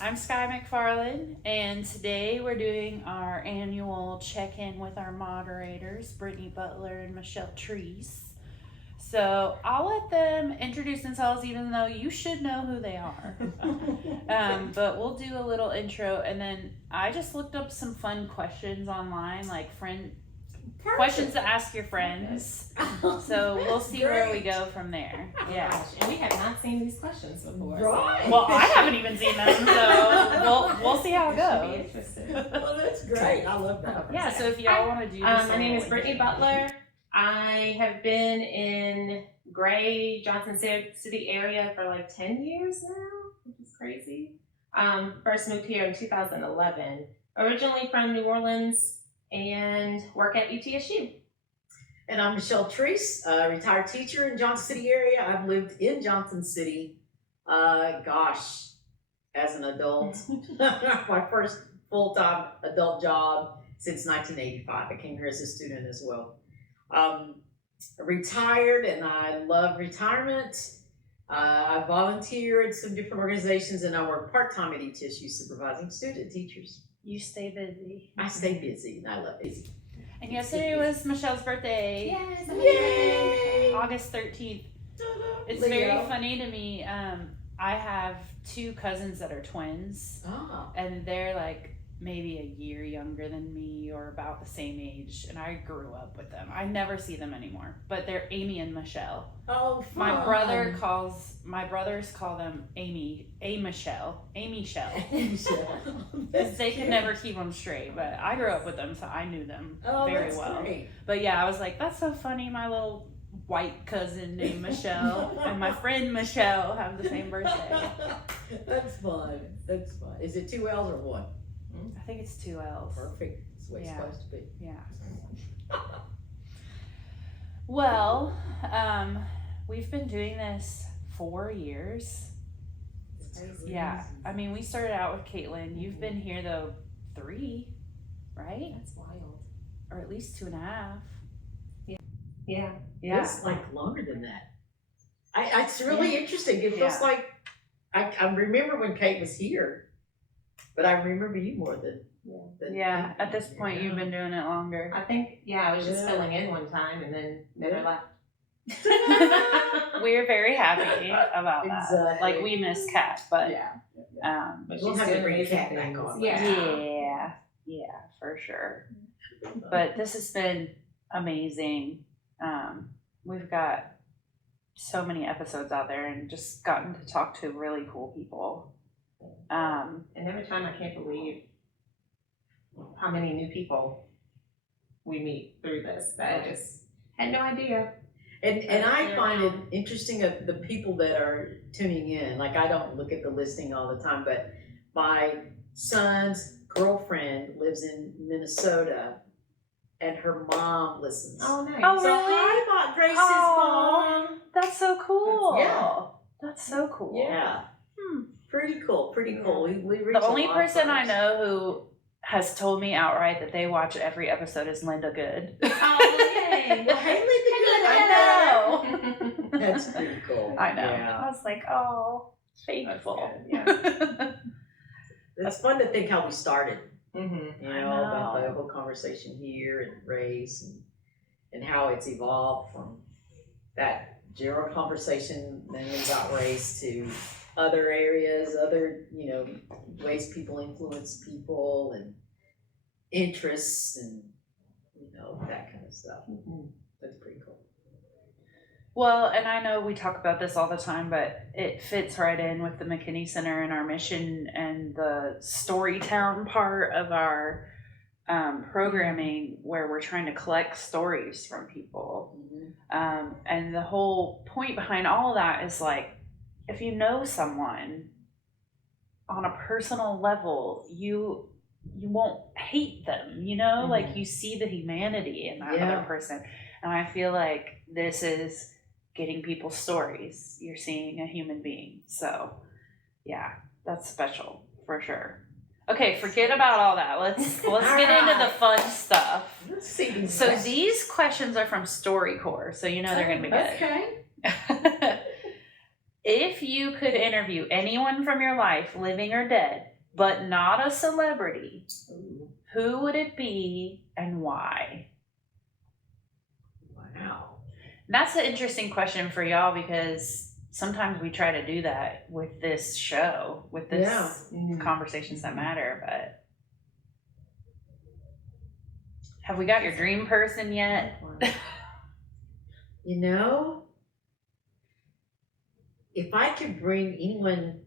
I'm Sky McFarland, and today we're doing our annual check-in with our moderators, Brittany Butler and Michelle Treece. So I'll let them introduce themselves, even though you should know who they are. But we'll do a little intro, and then I just looked up some fun questions online, like questions to ask your friends. So we'll see where we go from there. Yeah. Gosh, and we have not seen these questions before. Right. Well, I haven't even seen them, so we'll see how it goes. Be interesting. Well, that's great. I love that. Yeah. So if y'all want to do this, my name is Brittany Butler. I have been in Gray, Johnson City area for like 10 years now, which is crazy. First moved here in 2011. Originally from New Orleans and work at UTSU. And I'm Michelle Treece, a retired teacher in Johnson City area. I've lived in Johnson City, as an adult. My first full-time adult job since 1985. I came here as a student as well. Retired, and I love retirement. I volunteer in some different organizations, and I work part-time at ETSU supervising student teachers. You stay busy. I stay busy, and I love busy. And yesterday was Michelle's birthday. Yes, Yay! August 13th. It's Leo. very funny to me. I have two cousins that are twins, and they're like maybe a year younger than me or about the same age, and I grew up with them. I never see them anymore, but they're Amy and Michelle. Oh, fun. My brothers call them Michelle. Because they could never keep them straight, but I grew up with them, so I knew them very well. Great. But yeah, I was like, that's so funny. My little white cousin named Michelle and my friend Michelle have the same birthday. That's fun. That's fun. Is it 2 L's or 1? I think it's 2 L's. Perfect. That's the way it's supposed to be. Yeah. Well, we've been doing this 4 years. Yeah. I mean, we started out with Caitlin. You've been here though 3, right? That's wild. Or at least 2.5. Yeah. It's like longer than that. It's really interesting. It feels like I remember when Kate was here, but I remember you more than Yeah. At this point, you've been doing it longer. I think, I was just filling in one time and then never left. We're very happy about that. Exactly. Like, we miss Kat, but But we'll she's have to doing bring amazing Kat back things. on. yeah, for sure. But this has been amazing. We've got so many episodes out there and just gotten to talk to really cool people. And every time I can't believe how many new people we meet through this that I just had no idea. And I find it interesting of the people that are tuning in. Like, I don't look at the listing all the time, but my son's girlfriend lives in Minnesota, and her mom listens. Oh, nice. Oh, So really? hi, Grace's mom. That's so cool. Yeah. That's so cool. Yeah. Pretty cool. Pretty cool. We reach The a only lot of person I folks. know who has told me outright that they watch every episode is Linda Good. Oh, yay. Well, hey, Linda, I know. That's pretty cool. I know. Yeah. I was like, oh, faithful. It's fun to think how we started. Mm-hmm. You I know, know. about the whole conversation here and race and how it's evolved from that general conversation, then we got race to other areas, other, ways people influence people and interests and, that kind of stuff. That's pretty cool. Well, and I know we talk about this all the time, but it fits right in with the McKinney Center and our mission and the Storytown part of our programming, where we're trying to collect stories from people. And the whole point behind all of that is like, if you know someone on a personal level, you won't hate them, like you see the humanity in that other person. And I feel like this is getting people's stories. You're seeing a human being. So yeah, that's special for sure. Okay, forget about all that. Let's get into the fun stuff. Let's see. So these questions are from StoryCorps, so they're gonna be good. Okay. If you could interview anyone from your life, living or dead, but not a celebrity, who would it be and why? Wow. That's an interesting question for y'all because sometimes we try to do that with this show, with this Conversations That Matter, but have we got your dream person yet? You know, if I could bring anyone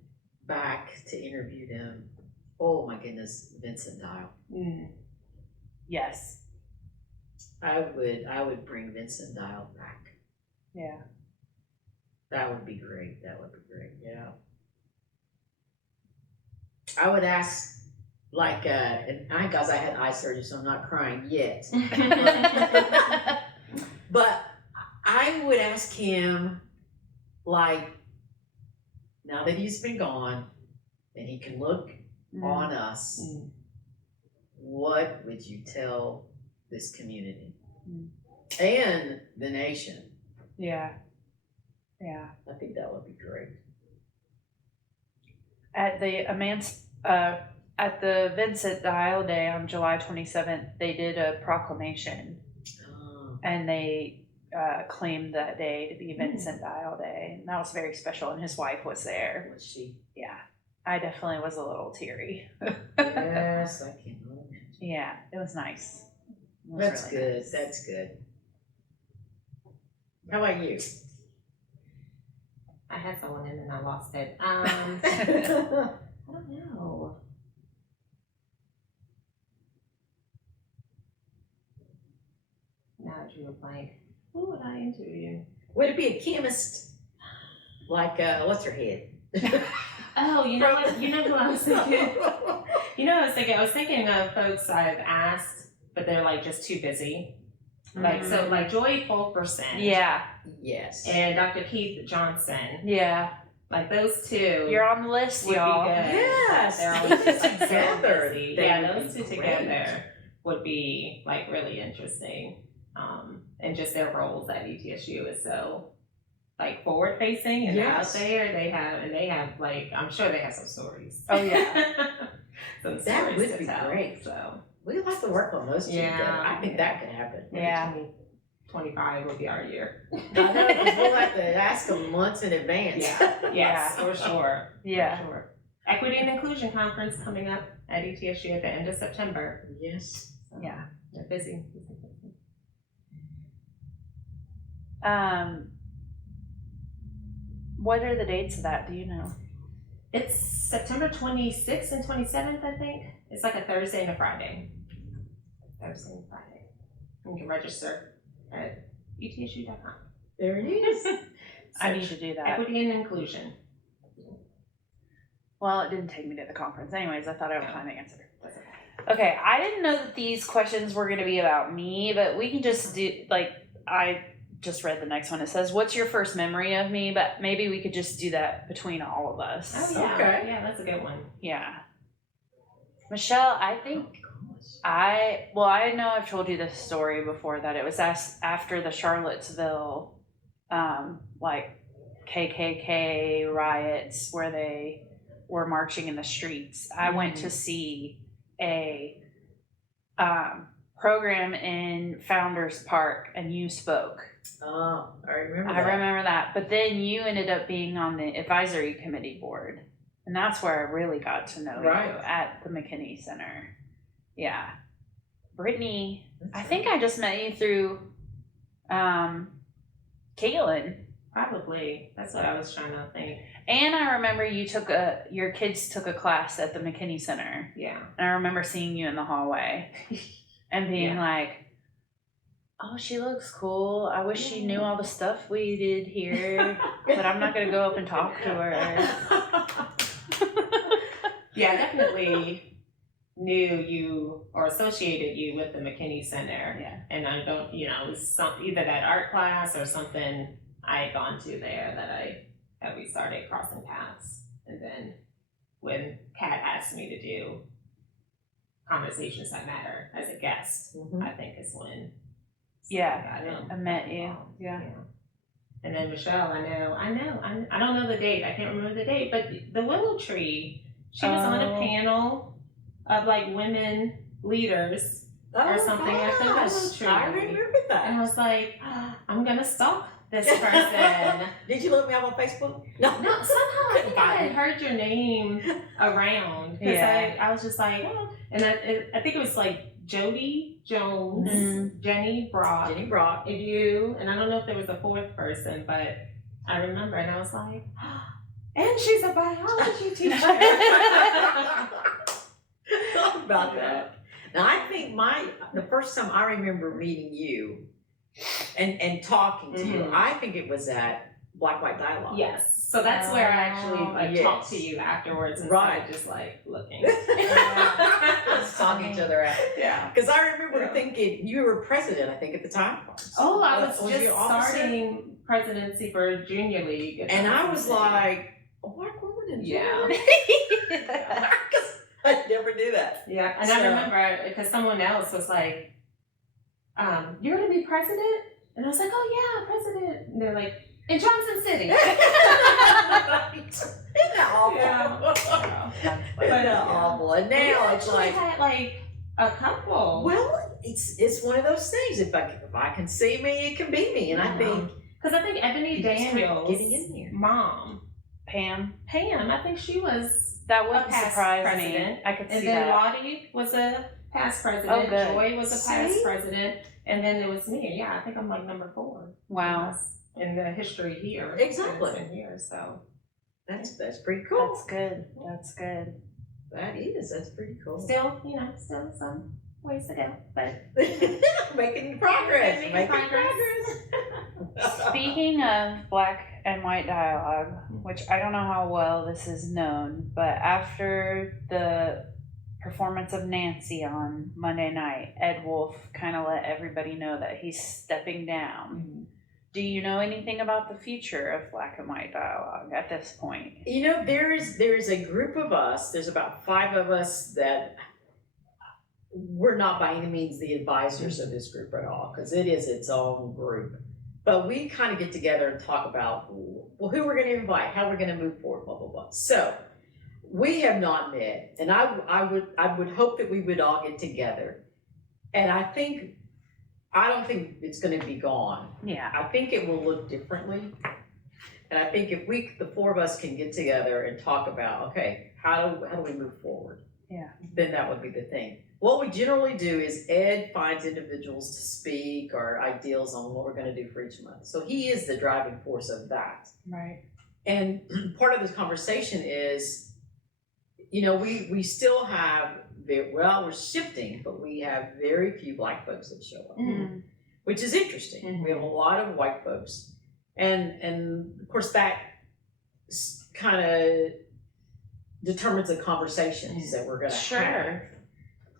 back to interview them, oh my goodness, Vincent Dial. Yes. I would bring Vincent Dial back. Yeah. That would be great. Yeah. I would ask, like, and guys, I had eye surgery, so I'm not crying yet. But I would ask him, like, now that he's been gone, and he can look on us, what would you tell this community and the nation? Yeah. I think that would be great. At the Vincent Dial Day on July 27th, they did a proclamation, and they claimed that day to be Vincent Dial Day, and that was very special. And his wife was there. Was she? Yeah, I definitely was a little teary. Yes, I can imagine. Yeah, it was nice. That's really good. Nice. That's good. How about you? I had someone in and I lost it. I don't know. Now I drew a blank. Who would I interview? Would it be a chemist? Like, what's her head? Oh, you know what? You know who I was thinking? I was thinking of folks I've asked, but they're like just too busy. Like, so like Joy Fulkerson. Yeah. Yes. And Dr. Keith Johnson. Yeah. Like those two. You're on the list, would y'all. be good. Yes. They're always just like together. So busy. Those two together would be like really interesting. And just their roles at ETSU is so like forward facing and out there. They have like, I'm sure they have some stories. Oh yeah. That would be tell, great. So we'd have to work on those two together. I think that could happen. Yeah. 2025 will be our year. I know, because we'll have to ask them months in advance. Yes, for sure. Yeah. For sure. Equity and Inclusion Conference coming up at ETSU at the end of September. Yes. So they're busy. What are the dates of that? Do you know? It's September 26th and 27th, I think. It's like a Thursday and a Friday. You can register at etsu.com. There it is. I need to do that. Equity and Inclusion. Well, it didn't take me to the conference. Anyways, I thought I would find the answer. Okay, I didn't know that these questions were going to be about me, but we can just do, like, I just read the next one. It says, what's your first memory of me? But maybe we could just do that between all of us. Oh, yeah. Okay. Yeah, that's a good one. Yeah. I think I know I've told you this story before, that it was after the Charlottesville, like KKK riots where they were marching in the streets. I went to see a program in Founders Park, and you spoke. Oh, I remember that. I remember that. But then you ended up being on the advisory committee board. And that's where I really got to know you at the McKinney Center. Yeah. Brittany, I think I just met you through Caitlin. Probably. That's what I was trying to think. And I remember your kids took a class at the McKinney Center. Yeah. And I remember seeing you in the hallway and being like, oh, she looks cool. I wish she knew all the stuff we did here, but I'm not going to go up and talk to her. Yeah, I definitely knew you or associated you with the McKinney Center. Yeah. And I don't, it was either that art class or something I had gone to there that we started crossing paths. And then when Kat asked me to do Conversations That Matter as a guest, I think is when I met you. Yeah. And then Michelle, I I don't know the date. I can't remember the date, but the Willow Tree. She was on a Oh. panel of like women leaders, or something at the gosh, Willow Tree. I remember and I that. was like, I'm gonna stalk this person. Did you look me up on Facebook? No. No, somehow I think I had heard your name around. 'Cause Yeah. I was just like, oh. And I think it was like Jody Jones, Mhm. Jenny Brock, Jenny Brock. and you, and I don't know if there was a fourth person, but I remember, and I was like, and she's a biology teacher. Thought about that. Now I think the first time I remember meeting you and talking to you, Mhm. I think it was at Black White Dialogue. Yes. So that's where I actually like Yes. talked to you afterwards instead Right. of just like looking. Let's talk each other out. Yeah. Because I remember Yeah. thinking you were president, I think, at the time. Oh, I was Was just you officer? starting presidency for Junior League. And I was like, a black woman in Yeah. Because I never do that. Yeah, and So- I remember because someone else was like, "You're gonna be president," and I was like, "Oh yeah, president." And they're like, "In Johnson City." Isn't that awful? Yeah. Isn't But, that yeah. awful? And We now it's actually like, had like a couple. well, it's one of those things. If I can see me, it can be me. And I think because I think Ebony people start Daniels' getting in there. mom, Pam. Pam, I think she was, That wouldn't past surprise president. me. I could and see then that. Lottie was a past president. Oh, good. Joy was a past See? president, and then there was me. Yeah, I think I'm like number 4. Wow. In the history here. Exactly. In here, so. That's pretty cool. That's good. That's good. That's pretty cool. Still, still some ways to go, but Making progress. Making Making progress. progress. Speaking of black and white dialogue, which I don't know how well this is known, but after the performance of Nancy on Monday night, Ed Wolf kind of let everybody know that he's stepping down. Do you know anything about the future of black and white dialogue at this point? There is a group of us, there's about 5 of us that we're not by any means the advisors of this group at all, because it is its own group. But we kind of get together and talk about, well, who we're going to invite, how we're going to move forward, blah, blah, blah. So we have not met, and I would hope that we would all get together. And I don't think it's going to be gone. Yeah. I think it will look differently. And I think if the 4 of us can get together and talk about, okay, how do we move forward? Yeah. Then that would be the thing. What we generally do is Ed finds individuals to speak or ideals on what we're going to do for each month. So he is the driving force of that. Right. And part of this conversation is, we still have, we're shifting, but we have very few black folks that show up, Mm-hmm. which is interesting. We have a lot of white folks. And of course that kind of determines the conversations that we're going to have.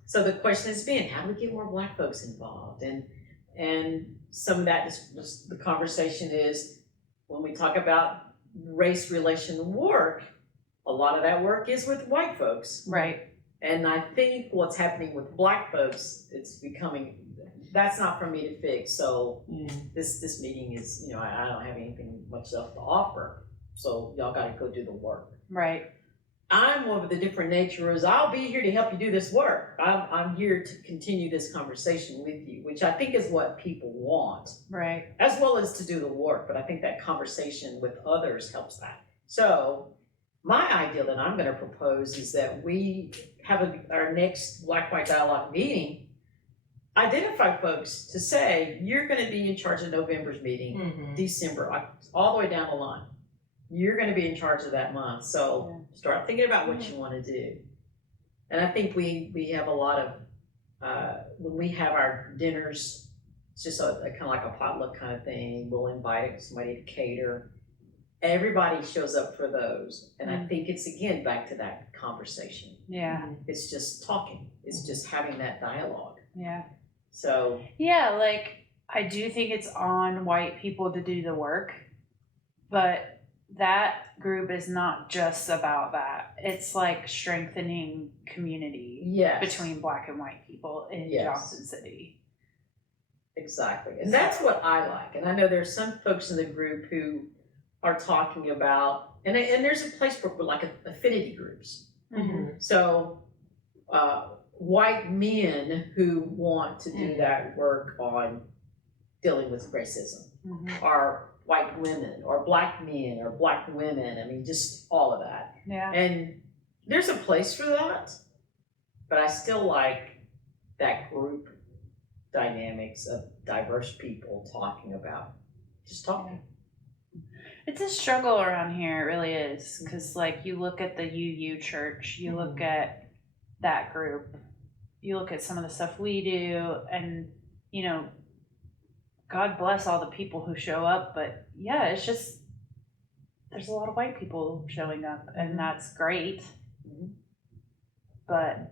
So the question has been, how do we get more black folks involved? And some of that is the conversation is when we talk about race relation work, a lot of that work is with white folks. Right. And I think what's happening with black folks, that's not for me to fix. So this meeting is, I don't have anything much else to offer. So y'all got to go do the work. Right. I'm of the different nature is I'll be here to help you do this work. I'm here to continue this conversation with you, which I think is what people want, Right. as well as to do the work. But I think that conversation with others helps that. So my idea that I'm going to propose is that we have our next Black-White Dialogue meeting, identify folks to say, you're going to be in charge of November's meeting, December, all the way down the line. You're going to be in charge of that month. So start thinking about what you want to do. And I think we have a lot of, when we have our dinners, it's just a kind of like a potluck kind of thing. We'll invite somebody to cater. Everybody shows up for those. And I think it's, again, back to that conversation. Yeah. It's just talking. It's just having that dialogue. Yeah. So. Yeah, like, I do think it's on white people to do the work, but that group is not just about that. It's like strengthening community between black and white people in Johnson City. Exactly. And that's what I like. And I know there's some folks in the group who are talking about, and there's a place for like affinity groups. Mhm. So, white men who want to do that work on dealing with racism, or white women, or black men, or black women. I mean, just all of that. Yeah. And there's a place for that, but I still like that group dynamics of diverse people talking about, just talking. It's a struggle around here, it really is. Because, like, you look at the UU church, you look at that group, you look at some of the stuff we do, and, you know, God bless all the people who show up, but yeah, it's just, there's a lot of white people showing up, and that's great. But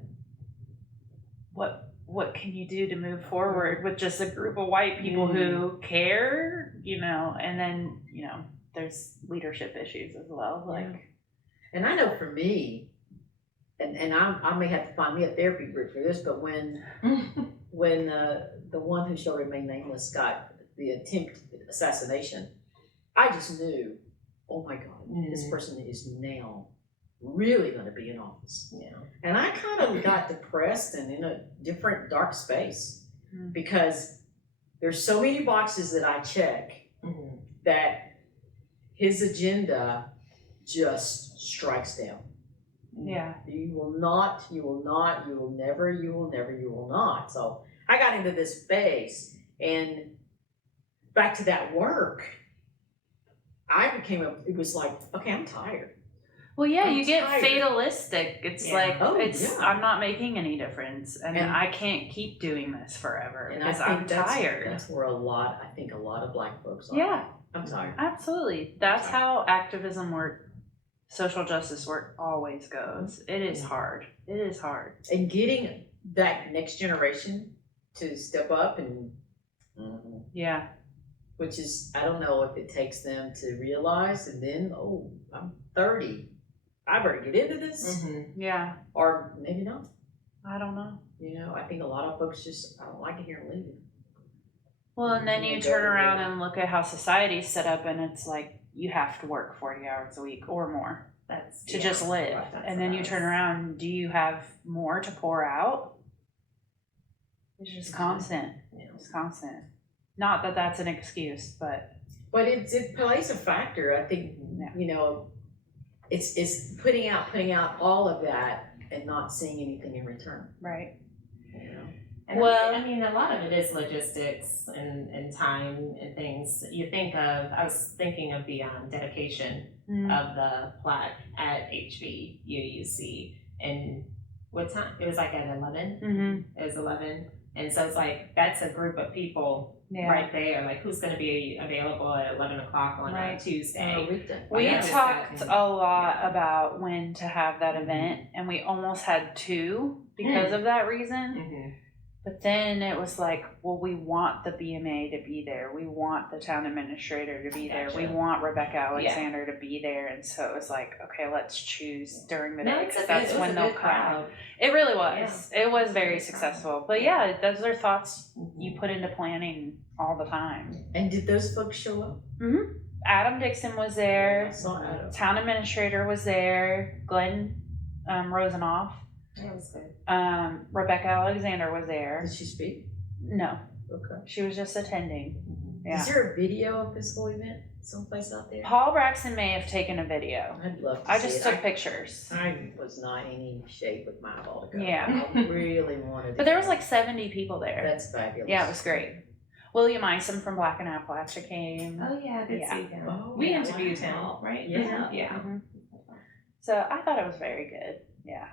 what can you do to move forward with just a group of white people who care, you know, and then, you know, there's leadership issues as well. Like, and I know for me, and I may have to find me a therapy group for this, but when the one who shall remain nameless got the attempt assassination, I just knew, oh my God, this person is now really going to be in office. Yeah. And I kind of got depressed and in a different dark space because there's so many boxes that I check that his agenda just strikes down. yeah. You will not, you will not, you will never, you will never, you will not. So I got into this space, and back to that work, it was like, okay, I'm tired. Well, yeah, I'm you get tired. fatalistic. It's like, yeah. I'm not making any difference, and And- I can't keep doing this forever And because I think I'm that's, tired. That's where I think a lot of black folks are. Yeah. I'm tired. Absolutely. That's how activism work, social justice work always goes. It is hard. It is hard. And getting that next generation to step up and, Yeah. which is, I don't know if it takes them to realize, and then, oh, I'm 30. I better get into this. Yeah. Or maybe not. I don't know. You know, I think a lot of folks just, I don't like it here and leave it. Well, and then And you they turn go, around yeah. and look at how society's set up, and it's like you have to work 40 hours a week or more to just live. That's And then you turn around, do you have more to pour out? It's just constant. It's constant. Not that that's an excuse, but it plays a factor. I think, you know, it's putting out all of that and not seeing anything in return. right. You know? And Well- I mean, a lot of it is logistics and time and things. I was thinking of the dedication of the plaque at HBUUC, and what time? It was like at 11. Mm-hmm. It was 11, and so it's like that's a group of people right there. Like, who's going to be available at 11 o'clock on a Tuesday? We Yeah. talked a lot about when to have that event, and we almost had two because of that reason. But then it was like, well, we want the BMA to be there. We want the town administrator to be there. We want Rebecca Alexander to be there. And so it was like, okay, let's choose during the day, because that's when they'll come. It really was. Yeah. It was very successful. But yeah, those are thoughts you put into planning all the time. And did those folks show up? Adam Dixon was there. I saw Adam. Town administrator was there. Glenn Rosenoff. That was good. Rebecca Alexander was there. Did she speak? No. Okay. She was just attending. Yeah. Is there a video of this whole event someplace out there? Paul Braxton may have taken a video. I'd love to I see just it. took pictures. I was not in any shape with my eyeball to go. Yeah. I really wanted to. But there was like 70 people there. That's fabulous. Yeah, it was great. William Isom from Black and Appalachia came. Oh yeah, I did see him. We interviewed him, right? Yeah. Yeah. So I thought it was very good. Yeah.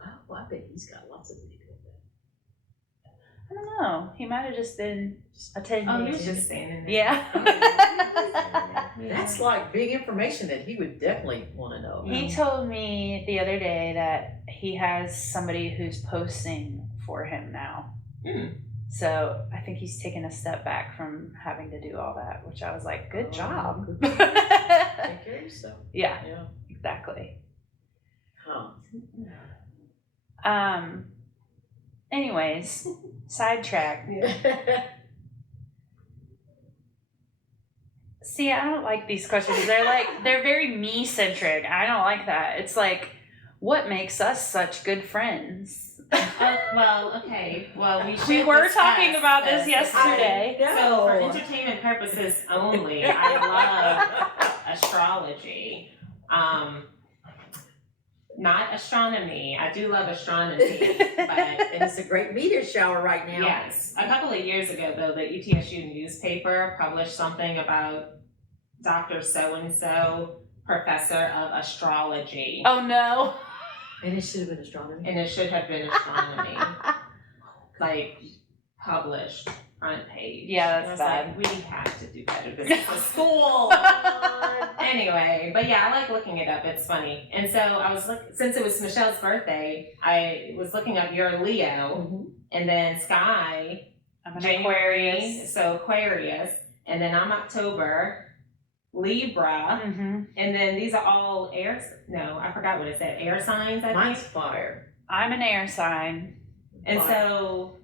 Oh, well, I bet he's got lots of video of that. I don't know. He might have just been attending. Oh, he was just standing there. Yeah. That's like big information that he would definitely want to know. He told me the other day that he has somebody who's posting for him now. So I think he's taken a step back from having to do all that, which I was like, good job. Take care of yourself. Yeah, Yeah. exactly. Huh. Anyways, sidetrack. See, I don't like these questions. They're very me centric. I don't like that. It's like, what makes us such good friends? Well, okay. Well, we We were discuss talking about this yesterday. So for entertainment purposes only, I love astrology. Not astronomy. I do love astronomy, but And it's a great meteor shower right now. yes. A couple of years ago, though, the ETSU newspaper published something about Dr. So-and-so, professor of astrology. Oh no. And it should have been astronomy. And it should have been astronomy. Like, published front page. Yeah, And I that's was bad. like, we have to do better. This is a school. Anyway, but yeah, I like looking it up. It's funny. And so I was since it was Michelle's birthday, I was looking up your Leo, and then Sky, I'm an January, Aquarius. so Aquarius, and then I'm October, Libra, Mm-hmm. and then these are all air. No, I forgot what it said. Air signs, I Mine's think. fire. I'm an air sign. And Fire. so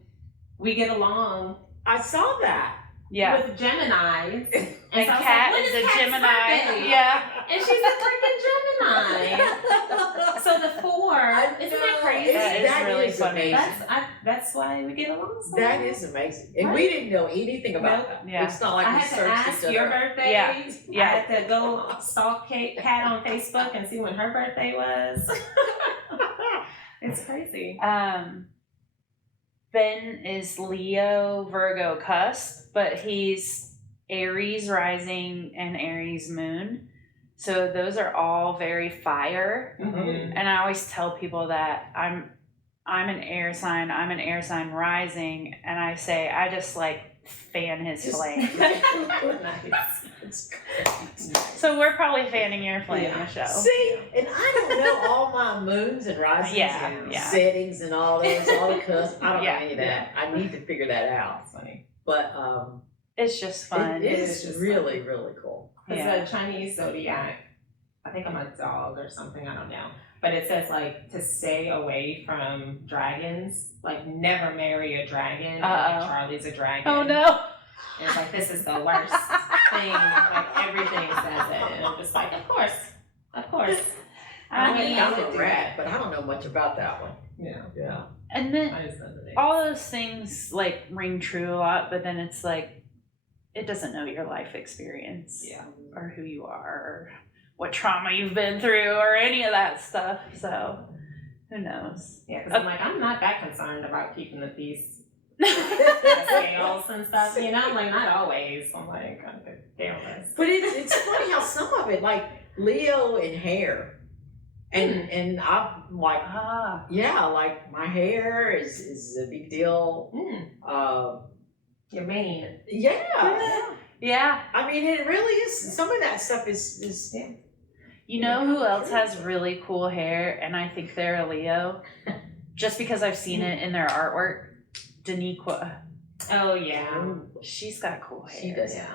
we get along I saw that. Yeah. with Geminis. And so I was Kat like, when is a Kat's Gemini. birthday? Yeah. And she's a freaking Gemini. So the 4, isn't that crazy? That is really funny. amazing. That's why we get along so That well. is amazing. And we didn't know anything about Nope. that. Yeah. It's not like I we had to searched ask each your other. birthday. Yeah. I had to go stalk Kat on Facebook and see when her birthday was. It's crazy. Ben is Leo, Virgo cusp, but he's Aries rising and Aries moon. So those are all very fire. Mhm. And I always tell people that I'm an air sign, I'm an air sign rising, and I say I just like fan his flame. Nice. It's great. So we're probably fanning your flame, Yeah. Michelle. See, and I don't know all my moons and risings Yeah, and yeah. settings and all those, all the cusp. I don't Yeah. know any of that. I need to figure that out. That's funny. But It's just fun. it is is just really, really cool. Because Yeah. the Chinese zodiac, I think I'm a dog or something, I don't know. But it says like to stay away from dragons, like never marry a dragon. And, Uh-oh. like Charlie's a dragon. Oh no. And it's like this is the worst thing. Like everything says it, and I'm just like, of course. I wouldn't mean, know I'm to a do rat, that. but I don't know much about that one. Yeah, Yeah. and then I just know the name. all those things like ring true a lot, but then it's like it doesn't know your life experience Yeah. or who you are or what trauma you've been through or any of that stuff. So who knows? Yeah, because I'm like, I'm not that concerned about keeping the peace. The scales and stuff, you know, like not always. I'm like, I'm careless. But it's funny how some of it, like Leo and hair, and I'm like, yeah, like my hair is a big deal. Your mane. Yeah. Yeah. I mean, it really is. Some of that stuff is Yeah. You know who else has really cool hair, and I think they're a Leo, just because I've seen it in their artwork. Daniqua. Oh yeah. She's got cool hair. She does. Yeah.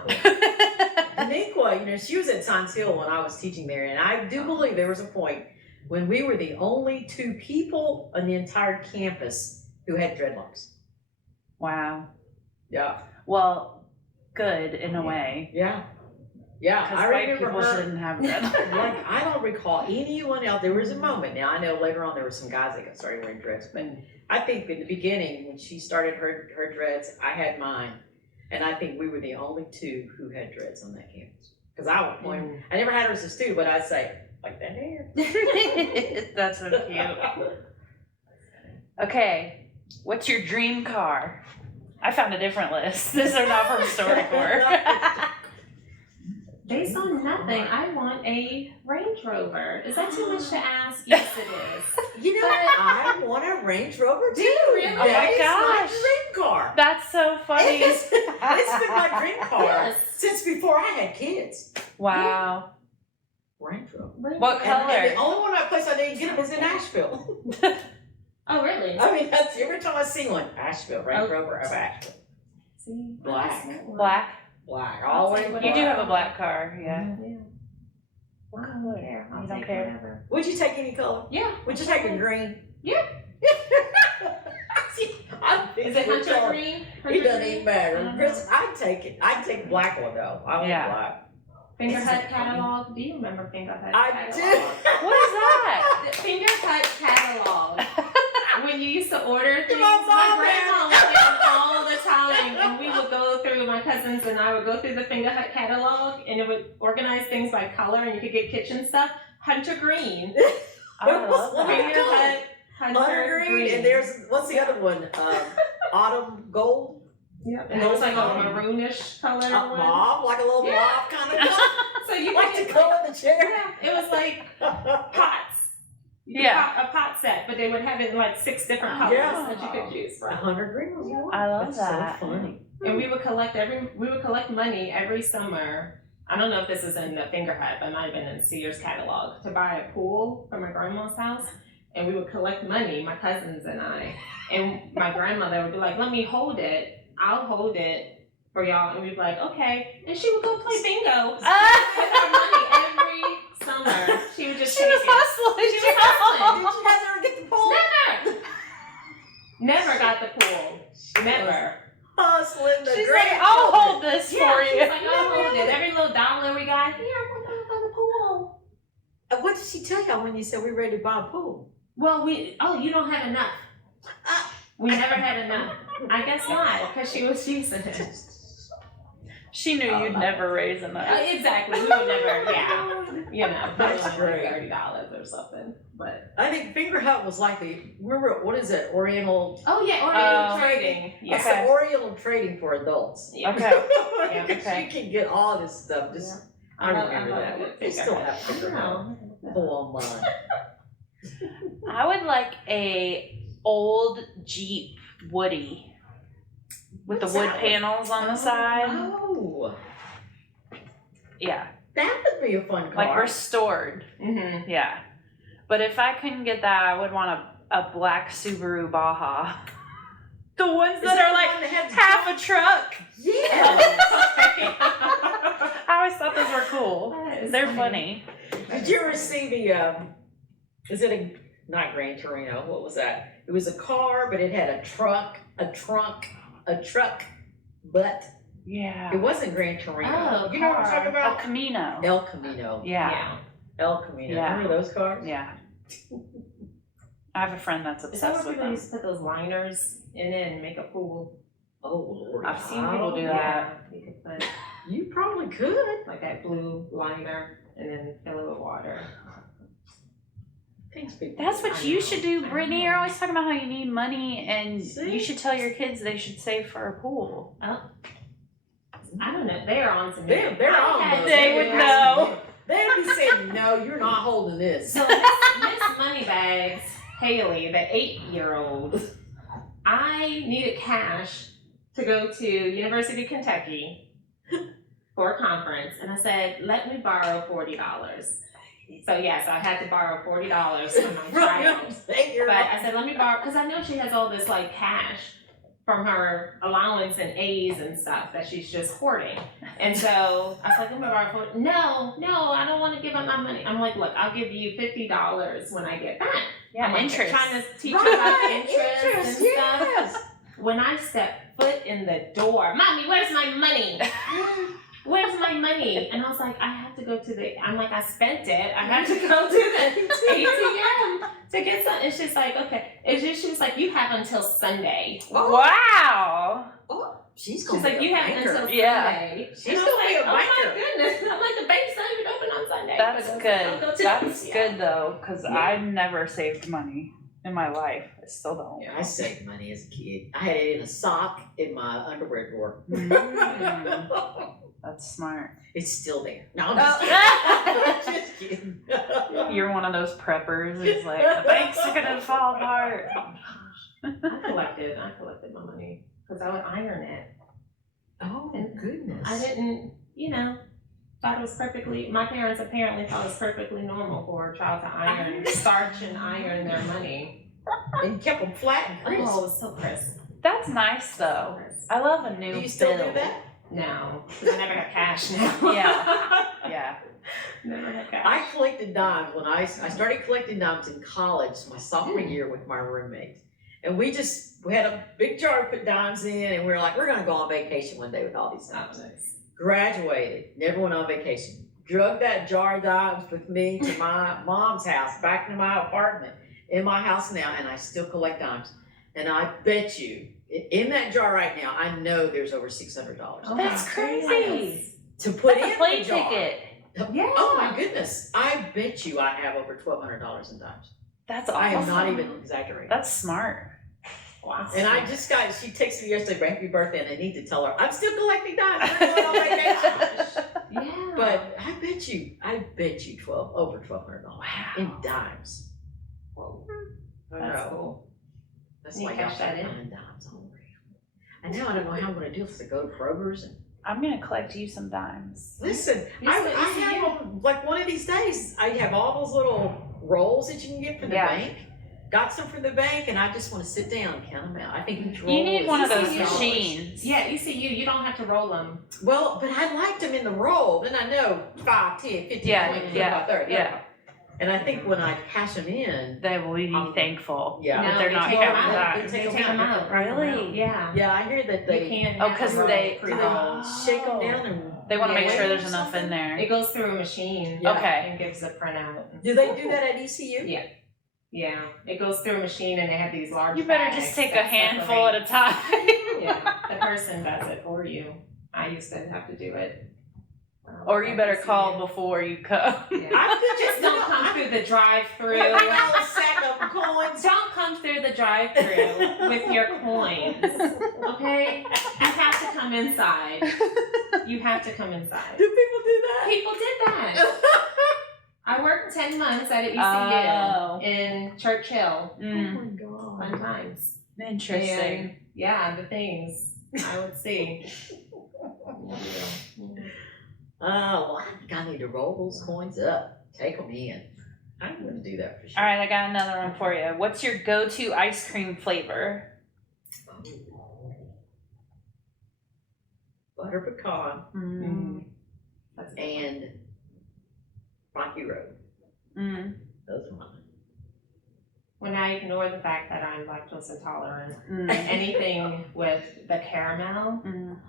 Daniqua, you know, she was at Science Hill when I was teaching there, and I do believe there was a point when we were the only 2 people on the entire campus who had dreadlocks. Wow. Yeah. Well, good in a way. Yeah. Yeah. Because I white remember people her. shouldn't have that. Like, I don't recall anyone else. There was a moment. Now, I know later on there were some guys that got started wearing dreads, but I think in the beginning, when she started her dreads, I had mine. And I think we were the only 2 who had dreads on that campus. Because I never had her as a student, but I'd say, like that hair. That's so cute. Okay, what's your dream car? I found a different list. These are not from StoryCorps. Based on nothing, I want a Range Rover. Is that too much to ask? Yes, it is. You know what? I want a Range Rover too. Do you really? That Oh my is gosh. my dream car. That's so funny. It's been my dream car Yes. since before I had kids. Wow. Range Rover. What color? And the only place I didn't get them is in Asheville. Oh, really? I mean, that's every time I see one, Asheville, Range Rover of Asheville. See, Black. Black? Black, always black. You do have a black car, yeah. Yeah. What I color? don't care. I'll You don't take care? whatever. Would you take any color? Yeah. Would you take a green? Yeah. Is it hunter green? It doesn't even green? matter. Chris, I'd take it. I'd take black one though. I want Yeah. black. Finger Hut catalog. Do you remember Finger Hut I catalog? do. What is that? The Finger Hut catalog. When you used to order things, My my mom grandma had would get them all the time, and we would go through, my cousins and I would go through the Finger Hut catalog, and it would organize things by color, and you could get kitchen stuff. Hunter Green. I love What that. Finger Hut, Hunter Green, and there's, what's the other one? Autumn Gold? Yep. And there was like a maroonish color one. Mauve, like a little Yeah. mauve kind of color. So you Like could the get, color of the chair. yeah, it was like pots. Yeah. A pot set, but they would have it in like 6 different colors Yeah. that you could choose from. Hunter Green was one. I love That's that. so funny. And we would collect money every summer. I don't know if this is in the Finger Hut, but it might have been in Sears catalog, to buy a pool for my grandma's house. And we would collect money, my cousins and I. And my grandmother would be like, let me hold it. I'll hold it for y'all. And we'd be like, okay. And she would go play bingo with our money every summer. She would just She take was it. hustling. She was hustling. Did you guys ever get the pool? Never got the pool. Never. Hustling the She's great like, I'll children. hold this Yeah, for she's you. like, I'll hold it. Every little dollar we got, here, I'm gonna go to the pool. What did she tell y'all when you said we ready to buy a pool? Well, you don't have enough. We never had enough. I guess not, because she was using it. She knew you'd never raise enough. Exactly, we would never, yeah. You know, That's probably great. like $30 or something. But I think Finger Hut was like what is it, Oriental? oh yeah, Oriental trading. It's Okay. the Oriental trading for adults. Yeah. Okay. Yeah, okay. You can get all this stuff, just, I remember love that. it. They still have Finger Hut. know. Full online. I would like a old Jeep Woody with What's the wood that? panels on the side. Oh, Yeah, that would be a fun car. like restored. Mm-hmm. Yeah, but if I couldn't get that, I would want a black Subaru Baja. The ones Is that that are the like one that has half a truck. Yeah. I always thought those were cool. They're funny. Did you ever see the, is it not Gran Torino, what was that? It was a car, but it had a truck, but Yeah. it wasn't Gran Torino. Oh, You know what I'm talking A about? Camino. El Camino. Yeah. El Camino. Yeah. Remember those cars? Yeah. I have a friend that's Is that obsessed where with people them. used to put those liners in it and make a pool? Oh, Lord. I've seen people do that. Yeah, you could put You probably could. like that blue liner and then fill it with water. Thanks, people. That's what I you know. should do, Brittany. You're always talking about how you need money, and See? you should tell your kids they should save for a pool. I don't know. They're on to me. They're I on had those. They would know. They'd be saying, no, you're not holding this. So Miss Moneybags, Haley, the 8-year-old, I needed cash to go to University of Kentucky for a conference, and I said, let me borrow $40. So yes, I had to borrow $40 from my child. But I said, let me borrow, because I know she has all this like cash from her allowance and A's and stuff that she's just hoarding. And so I was like, let me borrow $40. No, I don't want to give up my money. I'm like, look, I'll give you $50 when I get back. Yeah, I'm like, interest. trying to teach her about Right, interest and stuff. yes. When I stepped foot in the door, Mommy, where's my money? Where's my money? And I was like, I have to go to I spent it. I have to go to the ATM to get some. And she's like, okay. She was like, you have until Sunday. Wow. Oh, she's She's gonna like, be a you have banker. until Yeah. Sunday. She's And I was gonna be like, a oh my banker. goodness. I'm like, the bank's not even open on Sunday. That's But I'll good. go to That's yeah. good though, because Yeah. I never saved money in my life. I still don't. Yeah, I saved money as a kid. I had it in a sock in my underwear drawer. Mm, that's smart. It's still there. No, I'm Oh. just kidding. You're one of those preppers. It's like the banks are gonna fall apart. I collected my money because I would iron it. Oh, goodness. I didn't, thought it was my parents apparently thought it was perfectly normal for a child to iron, starch and iron their money. And kept them flat and crisp. Oh, it was so crisp. That's nice though. I love a new Do you still bill. do that? No, 'cause I never have cash now. Yeah. Never have cash. I collected dimes when I started collecting dimes in college, my sophomore year with my roommate. And we had a big jar to put dimes in, and we were like, we're gonna go on vacation one day with all these dimes. Nice. Graduated, never went on vacation. drug that jar of dimes with me to my mom's house, back to my apartment, in my house now, and I still collect dimes. And I bet you, in that jar right now, I know there's over $600. Oh, That's my crazy. goodness. To put That's in a plane the jar. ticket. Yeah. Oh my goodness! I bet you I have over $1,200 in dimes. That's I am not awesome. even exaggerating. That's smart. Wow. And I just got, she texted me yesterday, happy birthday, and I need to tell her, I'm still collecting dimes. We're going on vacation. Yeah. But I bet you over $1,200 Wow. in dimes. Whoa. I That's know. cool. That's You why y'all cash that start in? buying dimes on around. And now I don't know how I'm gonna do this, to go to Kroger's and, I'm gonna collect you some dimes. listen, I have them, like one of these days, I have all those little rolls that you can get from the Yeah. bank. Got some from the bank and I just wanna sit down and count them out. I think each roll You need is one of those $6. machines. Yeah, you don't have to roll them. Well, but I liked them in the roll, then I know 5, 10, 15, Yeah, 20, 25, yeah, 30. yeah. And I think when I cash them in, They will be thankful yeah. that No, they're they not take counting them out. dimes. They They take them out. Really? Yeah. Yeah, I hear that You they can't. Oh, have 'cause them they- pre-rolled. shake them down and. They want to make Yeah. sure there's enough in there. It goes through a machine. Yeah. Okay. And gives a printout. Do they do that at ECU? Yeah. Yeah, it goes through a machine and they have these large You better bags just take a that handful at a time. separate- Yeah, the person does it for you. I used to have to do it. Or you better at call ECU. before you come. Yeah. I could Just don't come through the drive-through. I got a sack of coins. Don't come through the drive-through with your coins. Okay? You have to come inside. You have to come inside. Do people do that? People did that. I worked 10 months at an ECU Oh. in Churchill. Oh Mm, my god. Fun times. interesting. And, yeah, the things I would see. Oh, well, I think I need to roll those coins up, take them in. I'm gonna do that for sure. All right, I got another one for you. What's your go-to ice cream flavor? Butter pecan Mm. That's good. and Rocky Road. Mm. Those are mine. When I ignore the fact that I'm lactose intolerant, Mm. anything with the caramel, Mm.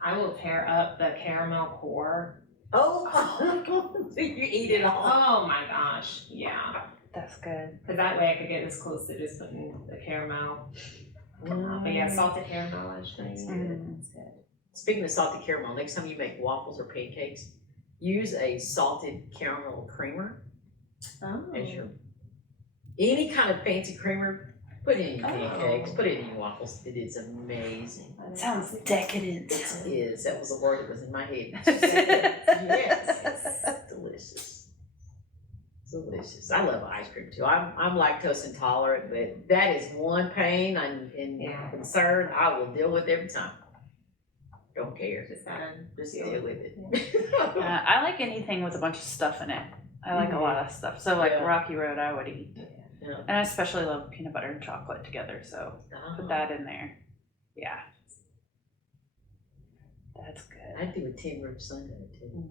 I will tear up the caramel core. Oh, so you eat it all. Oh my gosh, yeah. That's good. Because that way I could get as close to just putting the caramel. But yeah, salted caramel ice cream. Mm. That's good. Speaking of salted caramel, next time you make waffles or pancakes, use a salted caramel creamer Oh. as your, any kind of fancy creamer, put it in your Oh. pancakes, put it in your waffles. It is amazing. Sounds decadent. It is. That was a word that was in my head. Yes. Delicious. Delicious. I love ice cream too. I'm lactose intolerant, but that is one pain and Yeah. concern I will deal with every time. Don't care. Just gotta Just deal deal with with it. I like anything with a bunch of stuff in it. I like a lot of stuff. So like Yeah. Rocky Road, I would eat. Yeah. And I especially love peanut butter and chocolate together. So put that in there. Yeah. That's good. I'd do a 10 rib sundae too.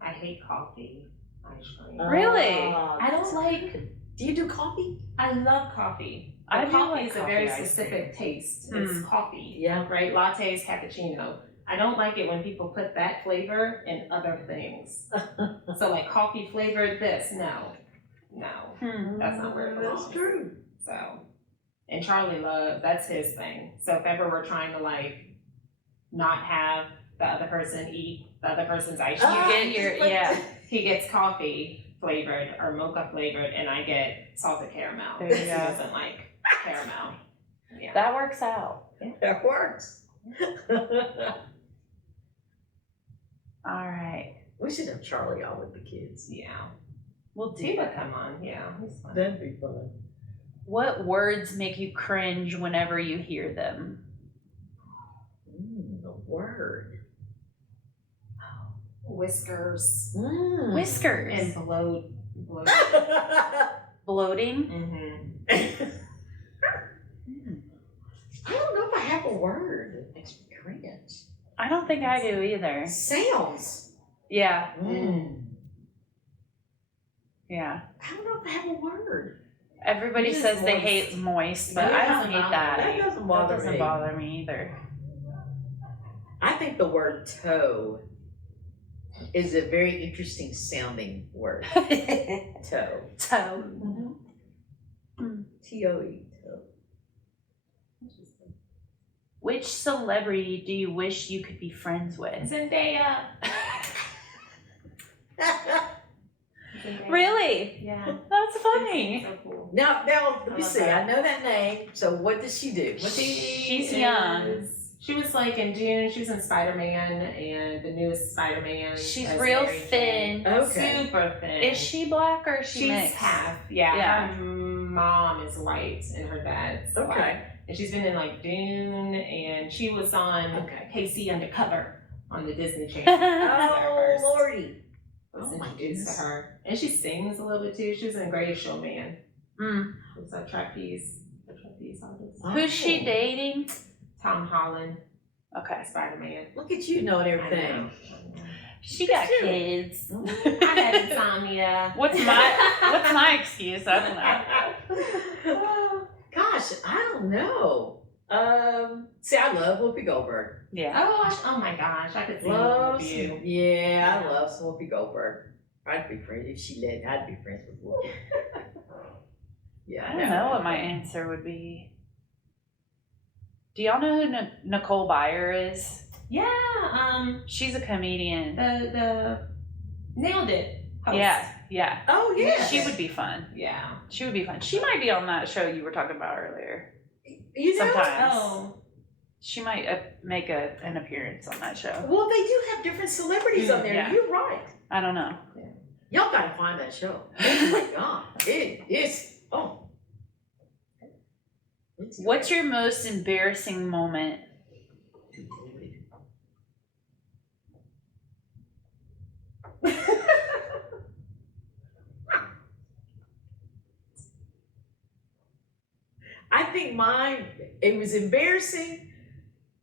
I hate coffee ice cream. Really? I don't like. Do you do coffee? I love coffee. I But do coffee like is a coffee very ice cream. specific taste. Mm. It's coffee, Yeah. right? Lattes, cappuccino. I don't like it when people put that flavor in other things. So like coffee flavored this, no, that's not where it belongs. That's true. So, and Charlie that's his thing. So if ever we're trying to like not have the other person eat the other person's ice cream, You get your, yeah. he gets coffee flavored or mocha flavored, and I get salted caramel. There you He go. doesn't like caramel. Yeah. That works out. That works. All right. We should have Charlie on with the kids. Yeah. We'll do He would that. come on. Yeah. He's fun. That'd be fun. What words make you cringe whenever you hear them? The word. Whiskers Whiskers. and bloat. Bloating. Mm-hmm. I don't know if I have a word that makes me cringe. I don't think I do either. Sounds. Yeah. Yeah. I don't know if I have a word. Everybody Just says they moist. hate moist, but That I don't doesn't hate bother that. That doesn't That bother doesn't me. bother me either. I think the word toe. is a very interesting sounding word. Toe. Toe. Toe. Toe. Which celebrity do you wish you could be friends with? Zendaya. Zendaya. Really? Yeah. That's funny. So cool. Now, let me love see. her. I know that name. So what does she do? She's young. She was like in June. She was in Spider-Man and the newest Spider-Man. She's as real Mary thin. Jane. Okay. Super thin. Is she black or is she She's mixed? half. Yeah. Yeah. Her mom is white and her dad's black. Okay. And she's been in like Dune, and she was on Okay. KC Undercover on the Disney Channel. Oh, Lordy. Was Oh, my introduced goodness. to her, and she sings a little bit too. She was in Greatest Showman. Mm. It's a trapeze artist. Who's she dating? Tom Holland, Okay. Spider-Man. Look at you knowing I everything. know. She got Cute. kids. I had insomnia. What's my excuse? I don't know. Gosh, I don't know. See, I love Whoopi Goldberg. Yeah. Oh my gosh, I could see Love, with you. yeah, I love some Whoopi Goldberg. I'd be friends if she let. I'd be friends with Whoopi. Yeah, I don't know what my answer would be. Do y'all know who Nicole Byer is? Yeah, She's a comedian. the Nailed It host. Yeah. Oh yeah, She would be fun. Yeah. She would be fun. She might be on that show you were talking about earlier. You know. Sometimes. Oh. She might make an appearance on that show. Well, they do have different celebrities on there. Yeah. You're right. I don't know. Y'all gotta find that show. Oh my god, it is. Oh. It's What's your most embarrassing moment? I think mine, it was embarrassing,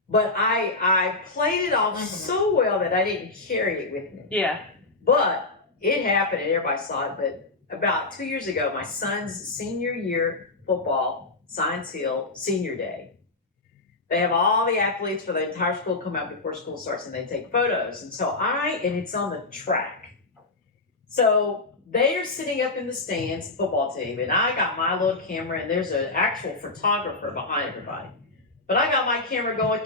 but I played it off so well that I didn't carry it with me. Yeah. But it happened and everybody saw it. But about 2 years ago, my son's senior year football, Science Hill, senior day. They have all the athletes for the entire school come out before school starts and they take photos. And so and it's on the track. So they are sitting up in the stands, the football team, and I got my little camera, and there's an actual photographer behind everybody. But I got my camera going,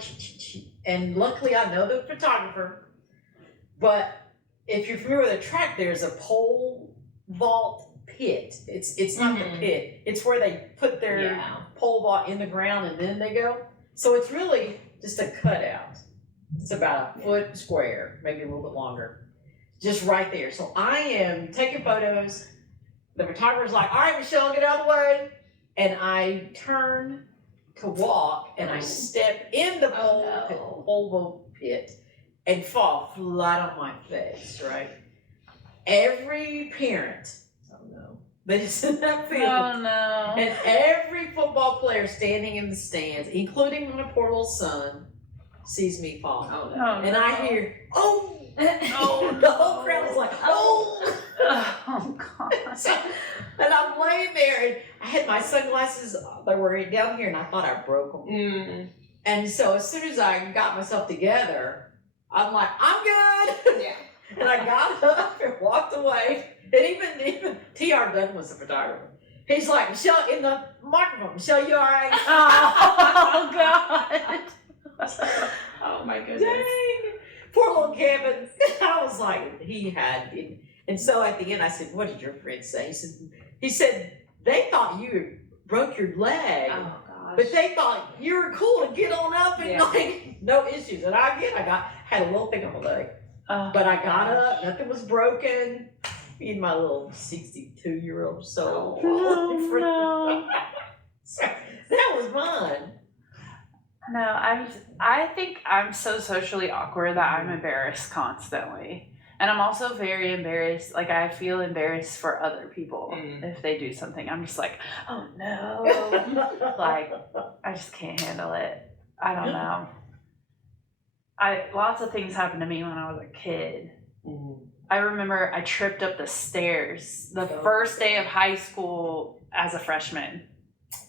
and luckily I know the photographer. But if you're familiar with the track, there's a pole vault pit. It's not the pit. It's where they put their pole vault in the ground and then they go. So it's really just a cutout. It's about a foot square, maybe a little bit longer. Just right there. So I am taking photos. The photographer's like, all right, Michelle, get out of the way. And I turn to walk and I step in the pole pit and fall flat on my face, right? Every parent, that is in that field, Oh no. and every football player standing in the stands, including my poor little son, sees me fall. Oh, Oh, And I hear, oh! Oh, The whole crowd is like, oh! Oh god. And I'm laying there, and I had my sunglasses, they were down here, and I thought I broke them. And so as soon as I got myself together, I'm like, I'm good! Yeah. And I got up and walked away. And even T.R. Dunn was the photographer. He's like, Michelle, in the microphone, Michelle, you all right? Oh god. Oh my goodness. Dang. Poor little Kevin. I was like, he had it. And so at the end, I said, what did your friend say? He said, they thought you broke your leg. Oh gosh. But they thought you were cool to get on up and like, no issues. And I had a little thing on my leg. Oh, But I got up, nothing was broken. Me and my little 62-year-old soul. Oh, no. So, that was fun. No, I think I'm so socially awkward that I'm embarrassed constantly. And I'm also very embarrassed. Like, I feel embarrassed for other people if they do something. I'm just like, oh no. Like, I just can't handle it. I don't know. Lots of things happened to me when I was a kid. I remember I tripped up the stairs the first day of high school as a freshman.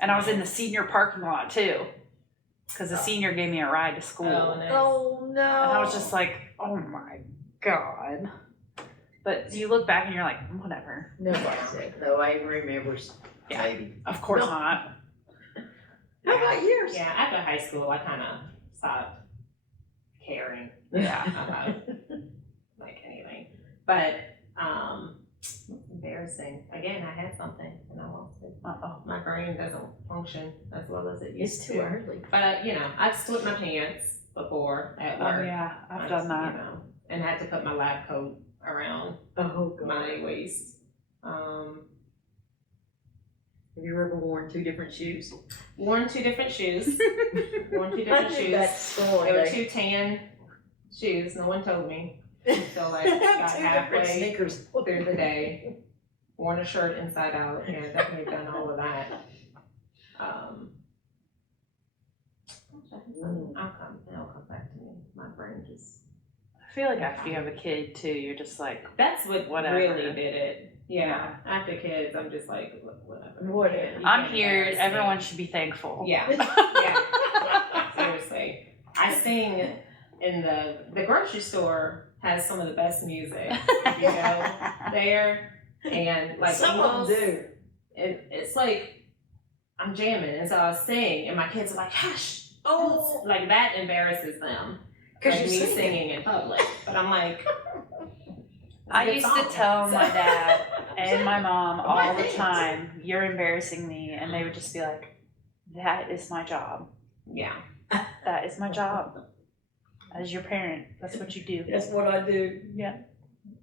And I was in the senior parking lot too. Because the senior gave me a ride to school. Oh, nice. Oh no. And I was just like, oh my God. But you look back and you're like, whatever. Nobody said. Nobody remembers. Yeah. Maybe. Of course No. not. How about yours? Yeah, after high school, I kind of stopped caring Yeah. about like anything. But embarrassing. Again, I had something and I lost it. Uh-oh. My brain doesn't function as well as it used It's to. too early. But I've split my pants before at work. Oh, yeah. I've done that. And had to put my lab coat around Oh, God. my waist. Have you ever worn 2 different shoes? Worn 2 different shoes. Worn 2 I different did shoes. that school They were day. 2 tan shoes. No one told me. Until like got 2 different halfway sneakers. through the day. Worn a shirt inside out. Yeah, definitely done all of that. It'll come back to me. My brain just. I feel like after you have a kid, too, you're just like, That's what Whatever. really did it. Yeah. After kids, I'm just like, whatever. Whatever. You I'm can't here. embarrass me. Everyone should be thankful. Yeah. Yeah. Seriously. I sing in the grocery store has some of the best music. You go there and like Some of them do. It's like I'm jamming and so I sing and my kids are like, hush. Oh, Like that embarrasses them. because Like you're me singing in public. But I'm like I it's a used good to song. tell So- my dad and my mom all the thanks. time, you're embarrassing me. And they would just be like, that is my job. Yeah. That is my job. As your parent, that's what you do. That's what I do. Yeah.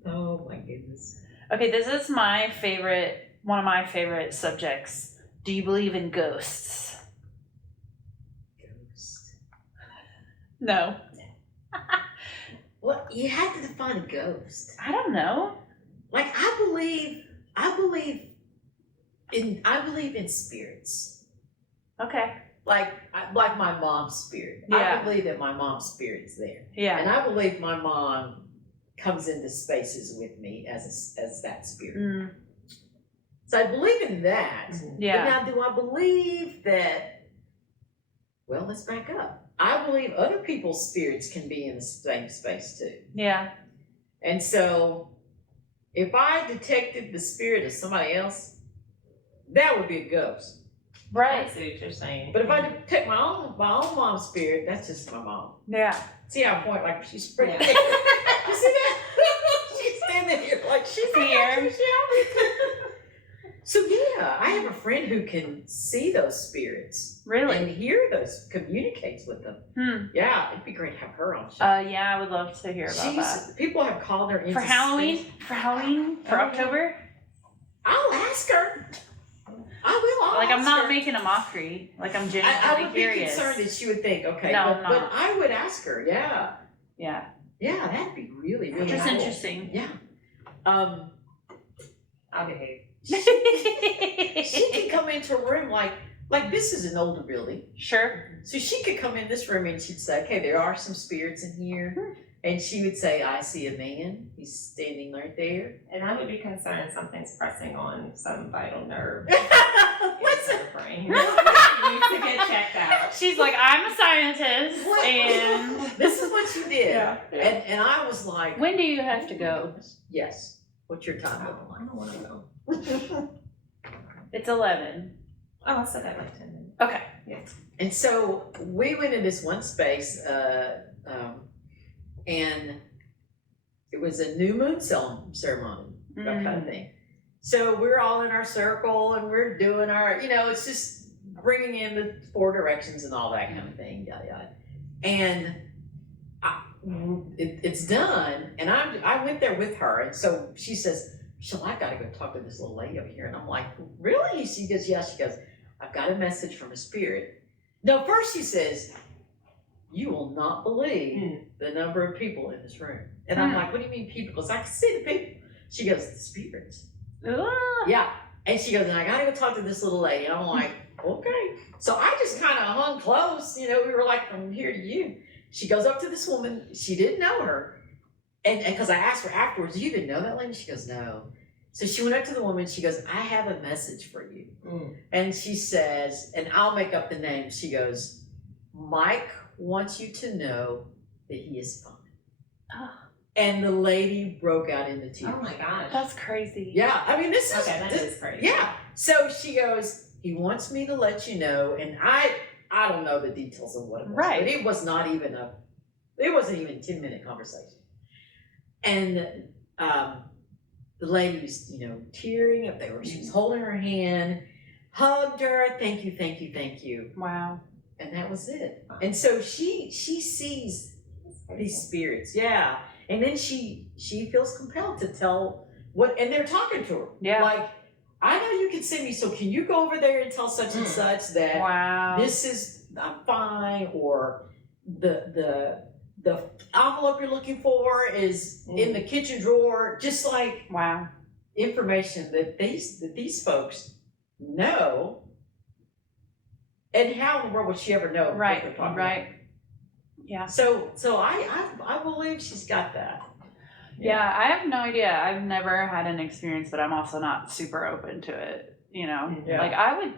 Oh, my goodness. Okay, this is one of my favorite subjects. Do you believe in ghosts? Ghost. No. Well, you have to define a ghost. I don't know. Like I believe in spirits. Okay. Like my mom's spirit. Yeah. I believe that my mom's spirit's there, Yeah. and I believe my mom comes into spaces with me as that spirit. Mm, So I believe in that. yeah. But now, do I believe that? Well, let's back up. I believe other people's spirits can be in the same space too. Yeah. And so, if I detected the spirit of somebody else, that would be a ghost. I Right. see what you're saying. But if I detect my own mom's spirit, that's just my mom. Yeah. See how I point like she's pretty. Yeah. You see that? She's standing here like she's Here. So yeah, I have a friend who can see those spirits Really? and hear those, communicates with them. Hmm. Yeah, it'd be great to have her on the show. Yeah, I would love to hear about that. People have called her into For Halloween? space. For Halloween? For Oh, yeah. October? I'll ask her. I will. I'll Like, I'm ask not her. making a mockery. Like, I'm I genuinely would be curious. concerned that she would think, okay, No, I'm but not. I would ask her. Yeah, Yeah. yeah, that'd be really, really Just cool. interesting. Yeah. I'll behave. She can come into a room like this is an older building. Sure. So she could come in this room and she'd say, okay, there are some spirits in here. And she would say, I see a man. He's standing right there. And I would be concerned something's pressing on some vital nerve Listen, in her brain. Needs to get checked out. She's like, I'm a scientist, What? and this is what you did. Yeah. And I was like, when do you have to go? yes. What's your time I looking don't want to go. like? It's 11. Oh, I said that like 10 minutes. Okay. And so we went in this one space, and it was a new moon ceremony, that kind of thing. So we're all in our circle and we're doing our, it's just bringing in the 4 directions and all that kind of thing, yada yada. And it's done, and I went there with her, and so she says, "So I got to go talk to this little lady over here," and I'm like, "Really?" She goes, "Yeah." She goes, "I've got a message from a spirit." No, first she says, "You will not believe the number of people in this room," and I'm like, "What do you mean people?" Because I can see the people. She goes, "The spirits." Yeah, and she goes, "And I got to go talk to this little lady," and I'm like, "Okay." So I just kind of hung close, we were like from here to you. She goes up to this woman. She didn't know her. And because I asked her afterwards, "You didn't know that lady?" She goes, "No." So she went up to the woman. She goes, "I have a message for you." And she says, and I'll make up the name. She goes, "Mike wants you to know that he is fine." And the lady broke out into tears. Oh my gosh. That's crazy. Yeah, I mean, this is Okay, that is crazy. Yeah. So she goes, he wants me to let you know, and I don't know the details of what it was, Right. but it wasn't even a 10-minute conversation. And the lady was, tearing up there. She was holding her hand, hugged her, thank you. Wow. And that was it. And so she sees these spirits, yeah. And then she feels compelled to tell and they're talking to her. Yeah. Like, I know you can see me, so can you go over there and tell such and such that Wow. I'm fine, or the envelope you're looking for is in the kitchen drawer, just like Wow. information that these folks know. And how in the world would she ever know what they're talking about? Right. Yeah. So I believe she's got that. Yeah, I have no idea. I've never had an experience, but I'm also not super open to it. Yeah. Like I would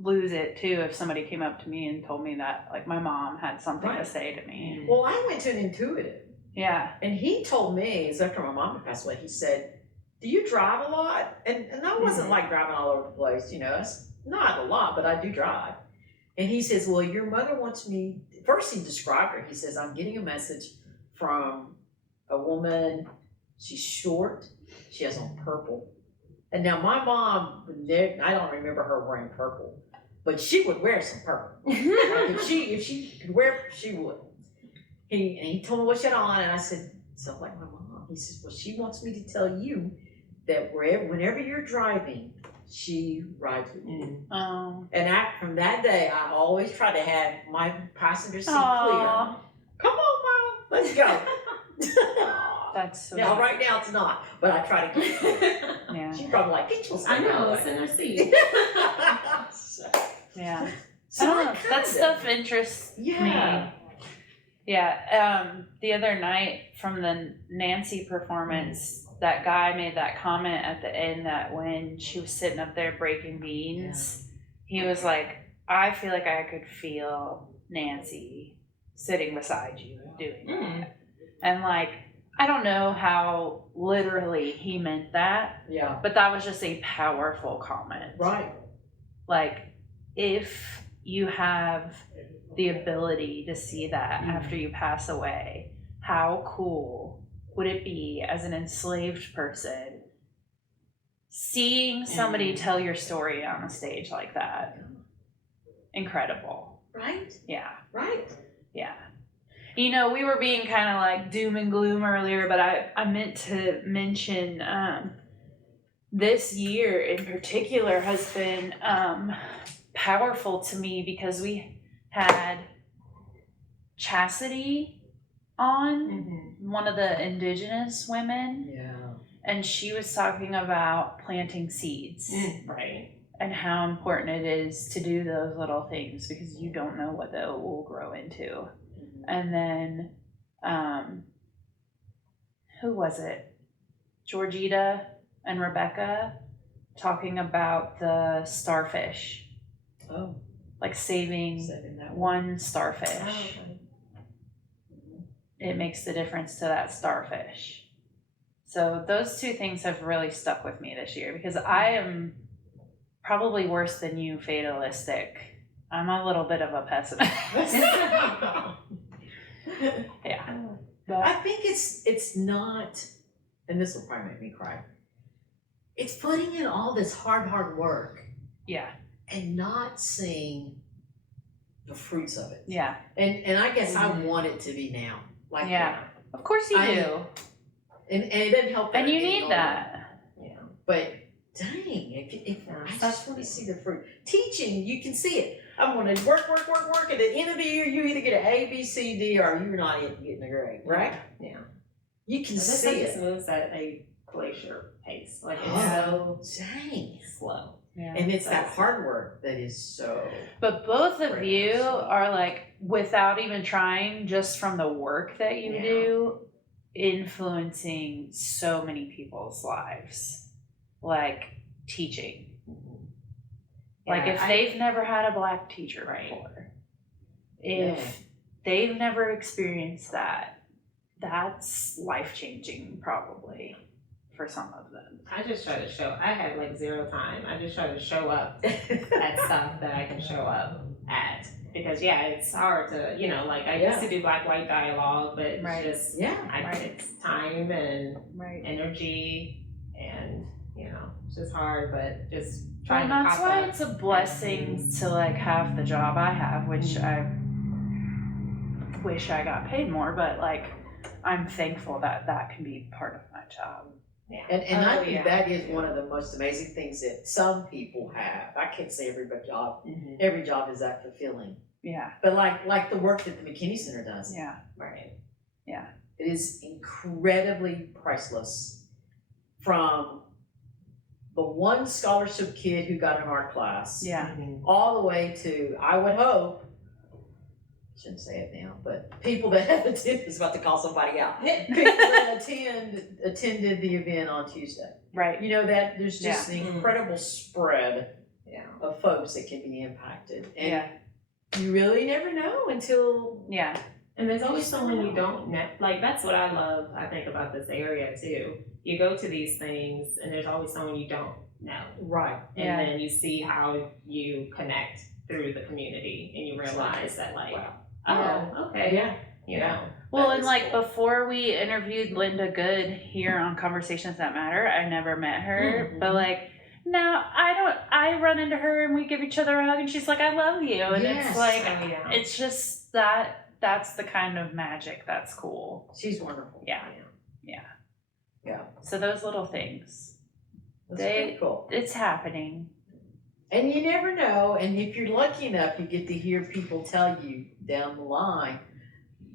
lose it too if somebody came up to me and told me that, like, my mom had something to say to me. Well, I went to an intuitive, Yeah. and he told me, it's after my mom had passed away, he said, do you drive a lot? And I wasn't like driving all over the place, it's not a lot, but I do drive. And he says, well, your mother wants me, first he described her, he says, I'm getting a message from a woman, she's short, she has on purple. And now my mom, I don't remember her wearing purple, but she would wear some purple. Like if she could wear, she would. And he told me what she had on, and I said, so like my mom. He says, well, she wants me to tell you that whenever you're driving, she rides with you. Oh. And from that day, I always try to have my passenger seat clear. Aw. Come on, Mom, let's go. That's so Now, right now it's not, but I try to keep it clear. Yeah. She's probably like, get yourself I know, out of it's the in her seat. way. Yeah. So I don't I know. kinda- That stuff interests Yeah. me. Yeah. The other night from the Nancy performance, that guy made that comment at the end that when she was sitting up there breaking beans, he was like, I feel like I could feel Nancy sitting beside you doing that. And like, I don't know how literally he meant that, Yeah. but that was just a powerful comment. Right. Like, if you have the ability to see that after you pass away, how cool would it be as an enslaved person seeing somebody tell your story on a stage like that? Incredible. Right. Yeah. Right. Yeah. We were being kind of like doom and gloom earlier, but I meant to mention this year in particular has been powerful to me because we had Chastity on, one of the indigenous women, Yeah. and she was talking about planting seeds. Right. And how important it is to do those little things because you don't know what they will grow into. And then, who was it? Georgita and Rebecca talking about the starfish, Oh, like saving that one starfish. Oh, okay. It makes the difference to that starfish. So those two things have really stuck with me this year because I am probably worse than you, fatalistic. I'm a little bit of a pessimist. Yeah. But I think it's not, and this will probably make me cry. It's putting in all this hard work yeah. and not seeing the fruits of it. Yeah. And I guess I want it to be now. Like Yeah. Of course you do. And it doesn't help. And you getting need older. that. Yeah. But dang, if I just want to see the fruit. Teaching, you can see it. I'm going to work. At the end of the year, you either get an A, B, C, D, or you're not getting a grade, right? Yeah. You can This see just it. moves at a glacier pace. Like, it's Oh, so dang. slow. Yeah. And it's that hard work that is so. But both of Very you much so. are like, without even trying, just from the work that you Yeah. do, influencing so many people's lives. Like teaching. Like Yeah, if they've never had a black teacher before, if they've never experienced that, that's life-changing probably for some of them. I just try to show, I have like zero time. I just try to show up at stuff that I can show up at. Because yeah, it's hard to, you know, like I used to do black-white dialogue, but it's Right. just, it's time and energy and, you know, it's just hard, but just trying Well, to that's pop why up. it's a blessing to like have the job I have, which I wish I got paid more, but like I'm thankful that that can be part of my job. Yeah. And I think that is one of the most amazing things that some people have. I can't say every job is that fulfilling. Yeah. But like the work that the McKinney Center does. Yeah. Right. Yeah. It is incredibly priceless. From the one scholarship kid who got an art class. Yeah. All the way to, I would hope, shouldn't say it now, but people that have attended, is about to call somebody out. People that attended the event on Tuesday. Right. You know, that there's just an incredible spread of folks that can be impacted. And you really never know until. Yeah. And there's always someone you don't know. Like, that's what I love, I think, about this area, too. You go to these things, and there's always someone you don't know. Right. And then you see how you connect through the community, and you realize that, like, okay. Yeah. You know. Well, and like before we interviewed Linda Good here on Conversations That Matter, I never met her, but like now I run into her and we give each other a hug and she's like, I love you. And it's like, it's just that's the kind of magic that's cool. She's wonderful. Yeah. So those little things, That's pretty cool. It's happening. And you never know, and if you're lucky enough, you get to hear people tell you down the line,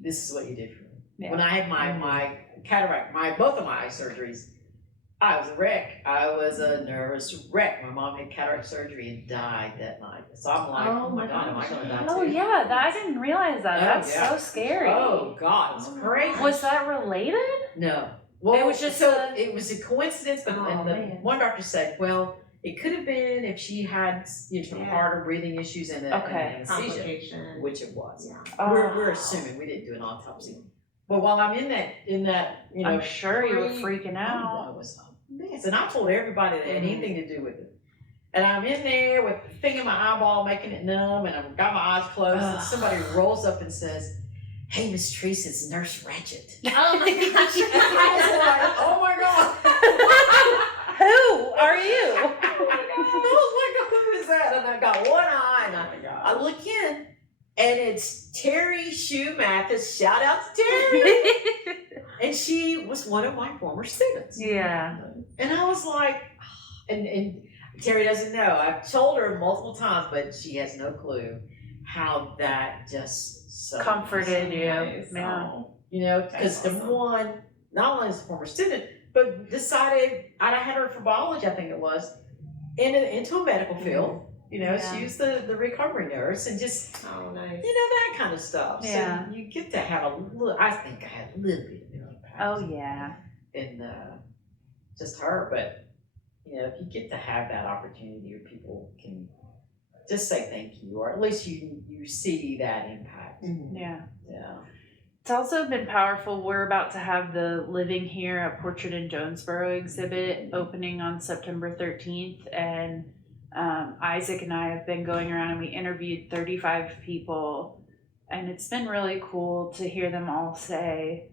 this is what you did for me. Yeah. When I had my cataract, both of my eye surgeries, I was a wreck. I was a nervous wreck. My mom had cataract surgery and died that night. So I'm like, oh my God, am I going to die too? Oh yeah, I didn't realize that. That's so scary. Oh God, it's crazy. Was that related? No. Well, it was just it was a coincidence, but one doctor said, well, it could have been if she had some heart or breathing issues and anesthesia, which it was. Yeah. We're assuming, we didn't do an autopsy. But while I'm in that, I'm sure you were freaking out. I was a mess, and I told everybody that had anything to do with it. And I'm in there with the thing in my eyeball, making it numb, and I've got my eyes closed, and somebody rolls up and says, hey, Miss Treece, it's Nurse Ratchet. Oh my gosh. I was like, oh my God. Who are you? Oh my God, who is that? And I got one eye, and I look in, and it's Terry Shue Mathis. Shout out to Terry. And she was one of my former students. Yeah. And I was like, and Terry doesn't know. I've told her multiple times, but she has no clue how that just comforted you. Nice. Yeah. You know, because the one, not only is a former student, but decided, I had her for biology, I think it was, into a medical field. You know, she was the recovery nurse and just, you know, that kind of stuff. Yeah. So you get to have a little, I think I had a little bit of impact. Oh, yeah. In just her, but, you know, if you get to have that opportunity where people can just say thank you, or at least you see that impact. Mm-hmm. Yeah. Yeah. It's also been powerful. We're about to have the Living Here, a Portrait in Jonesboro exhibit opening on September 13th. And Isaac and I have been going around and we interviewed 35 people. And it's been really cool to hear them all say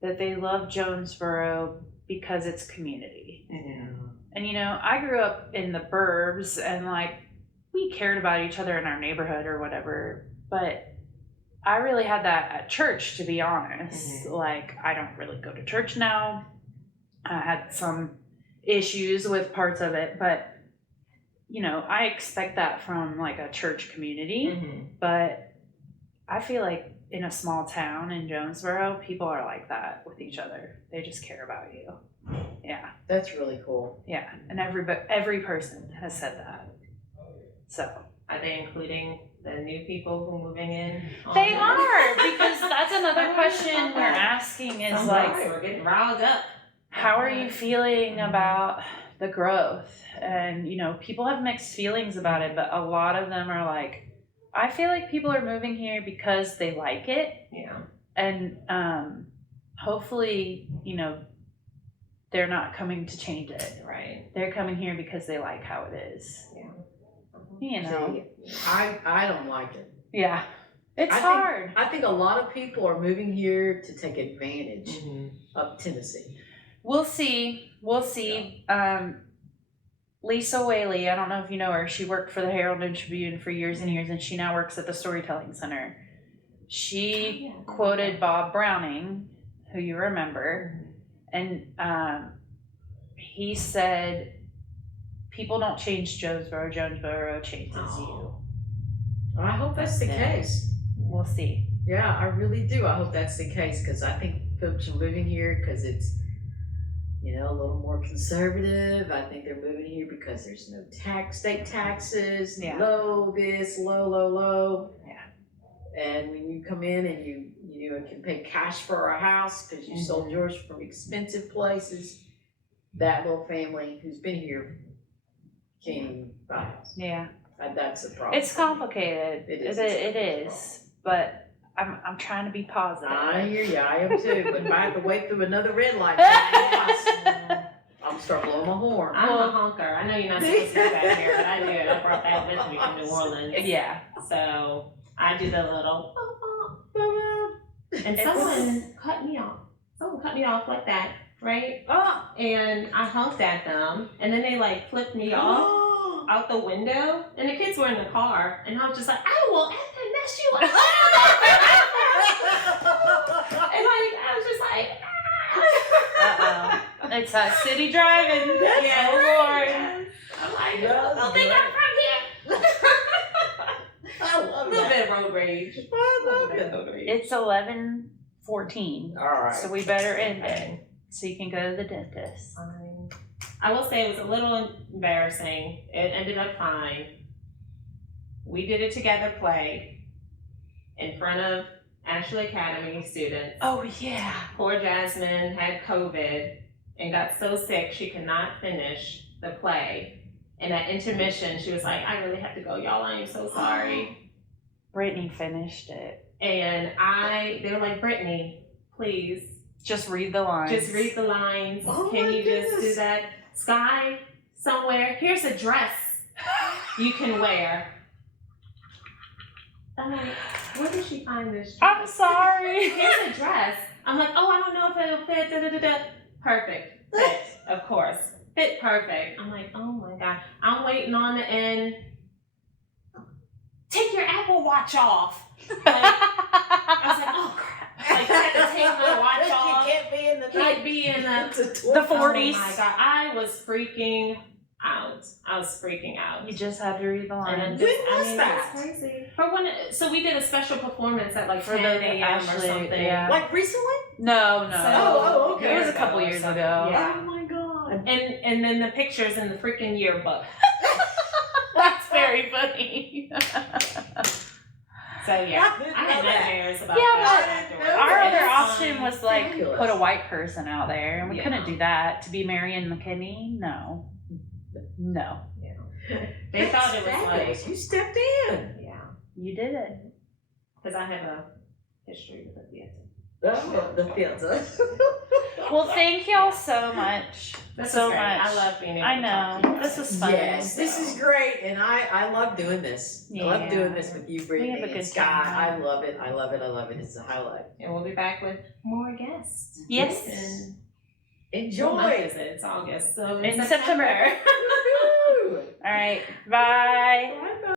that they love Jonesboro because it's community. Mm-hmm. And, you know, I grew up in the burbs and like, we cared about each other in our neighborhood or whatever, but I really had that at church, to be honest. Mm-hmm. Like, I don't really go to church now. I had some issues with parts of it, but, you know, I expect that from like a church community, but I feel like in a small town in Jonesboro, people are like that with each other. They just care about you. Yeah. That's really cool. Yeah, and every person has said that. So, are they including the new people who are moving in? They are, because that's another question we're asking is like, we're getting riled up. How are you feeling about the growth? And, you know, people have mixed feelings about it, but a lot of them are like, I feel like people are moving here because they like it. Yeah. And hopefully, they're not coming to change it. Right. They're coming here because they like how it is. Yeah. See, I don't like it. Yeah. It's I think- hard. I think a lot of people are moving here to take advantage of Tennessee. We'll see. We'll see. Lisa Whaley, I don't know if you know her. She worked for the Herald and Tribune for years and years, and she now works at the Storytelling Center. She quoted Bob Browning, who you remember, and he said, "People don't change Jonesboro. Jonesboro changes you." I hope that's the case. We'll see. Yeah, I really do. I hope that's the case because I think folks are moving here because it's, a little more conservative. I think they're moving here because there's no state taxes, Yeah. low this, low. Yeah. And when you come in and you can pay cash for a house because you sold yours from expensive places, that little family who's been here can't even buy a house. Yeah. That's the problem. It's complicated. It is. It is. But I'm trying to be positive. I hear you. I am too. But if I have to wait through another red light, I'm start blowing my horn. I'm a honker. I know you're not supposed to do that here, but I did. I brought that with me from New Orleans. Yeah. So I do the little and someone cut me off. Someone cut me off like that, right? And I honked at them, and then they flipped me off out the window, and the kids were in the car, and I was just like, I will effing mess you up. And I was just like, Uh-oh. It's city driving. Yeah. Oh, Lord. I'm like, That's I think I'm from here. I A love little that. bit of road rage. I love it. It's 11:14, All right. so we better end it so you can go to the dentist. I will say it was a little embarrassing. It ended up fine. We did a together play in front of Ashley Academy students. Oh, yeah. Poor Jasmine had COVID and got so sick she could not finish the play. And at intermission, she was like, I really have to go, y'all. I am so sorry. Brittany finished it. And they were like, Brittany, please, Just read the lines. just read the lines. Oh Can my you just do goodness. that? Sky, somewhere, here's a dress you can wear. I'm like, where did she find this dress? I'm sorry. Here's a dress. I'm like, oh, I don't know if it'll fit. Da, da, da, da. Perfect. Fit, of course. Fit perfect. I'm like, oh my God. I'm waiting on the end. Take your Apple Watch off. I was like, oh crap. I had to take my watch off. You can't be in the Can't be in the The 40s. Oh my God. I was freaking out. You just had to read the And lines. then When was that? It's crazy. So we did a special performance at For 10 the a.m. or Ashley, something. yeah. Like recently? No. Oh, okay. It was a couple years ago. Yeah. Oh my God. And then the pictures in the freaking yearbook. That's very funny. So yeah, I didn't I had know that. nightmares about Yeah, that. but afterwards. Our Okay. other It's option fine. was like Fabulous. put a white person out there, and we Yeah. couldn't do that. To be Marion McKinney, no. They thought it was Fabulous. You stepped in. yeah, You did it. because I have a history with the theater. Oh, the pizza. Well, thank y'all so much. This So is great. much. I love being able I to talk to know. you. This was fun. Yes, this is great, and I love doing this. I love Yeah. doing this with you, Brittany, We have a and good Sky. time. I love it. I love it. I love it. It's a highlight. And we'll be back with more guests. Yes. And Enjoy. what month is it? It's August. So In September. Woohoo! All right. Bye. Bye.